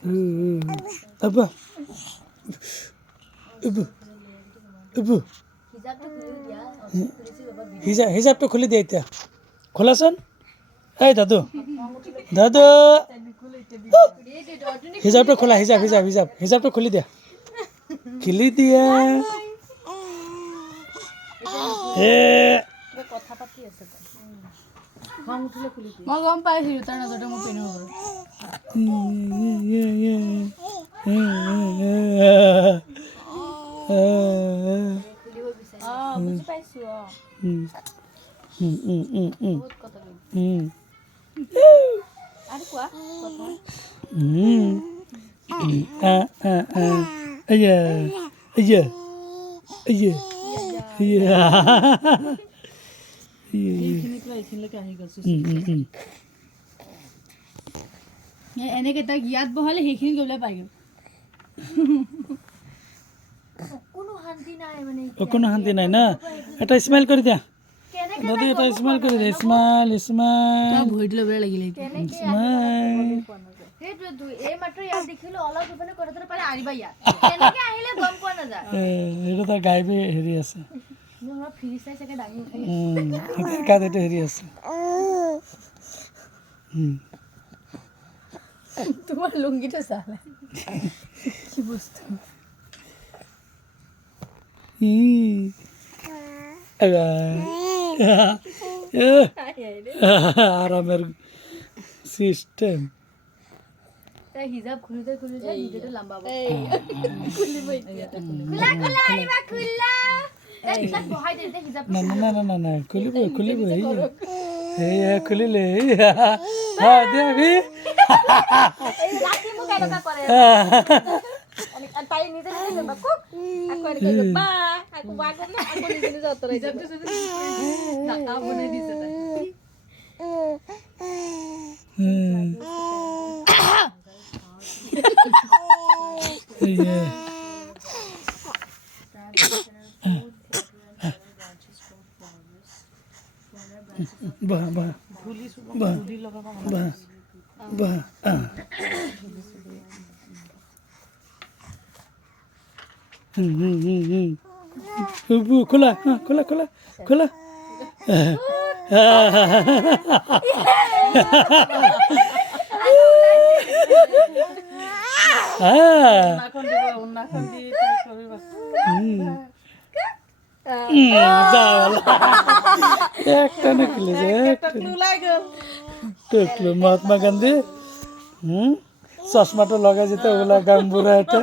আব্বা আব্বু আব্বু হিজাবটা খুলে দিয়ে এতিয়া খোলাচোন এই দাদু দাদু হিজাবটা খোলা হিজাবটা খুলি দিয়া মই গম পাইছিলোঁ তাৰ নজৰতে মই পিন্ধিব পাৰোঁ বুজি পাইছোঁ আৰু কোৱা এনেকৈ তাক ইয়াত বহালে সেইখিনি কৰিবলৈ পাই গ'ল কোনো শান্তি নাই না এটা স্মাইল কৰি দিয়া দাদু এটা স্মাইল কৰি দিয়া স্মাইল ভৰিটো ল'বলৈ লাগিলে এইটো তাৰ গাই হেৰি আছে গাত এইটো হেৰি আছে তোমাৰ লুংগিটো চালে কি বস্তু আরামের সিস্টেম হিজাব খুলতে ভিডিওটো লম্বা না খুলিব খুলিলে দেখি তাই নিজে খোলা একটা নাকলে মহাত্মা গান্ধী চশমাটা লগাই যেতে ওগুলা গাম্বুরা এটা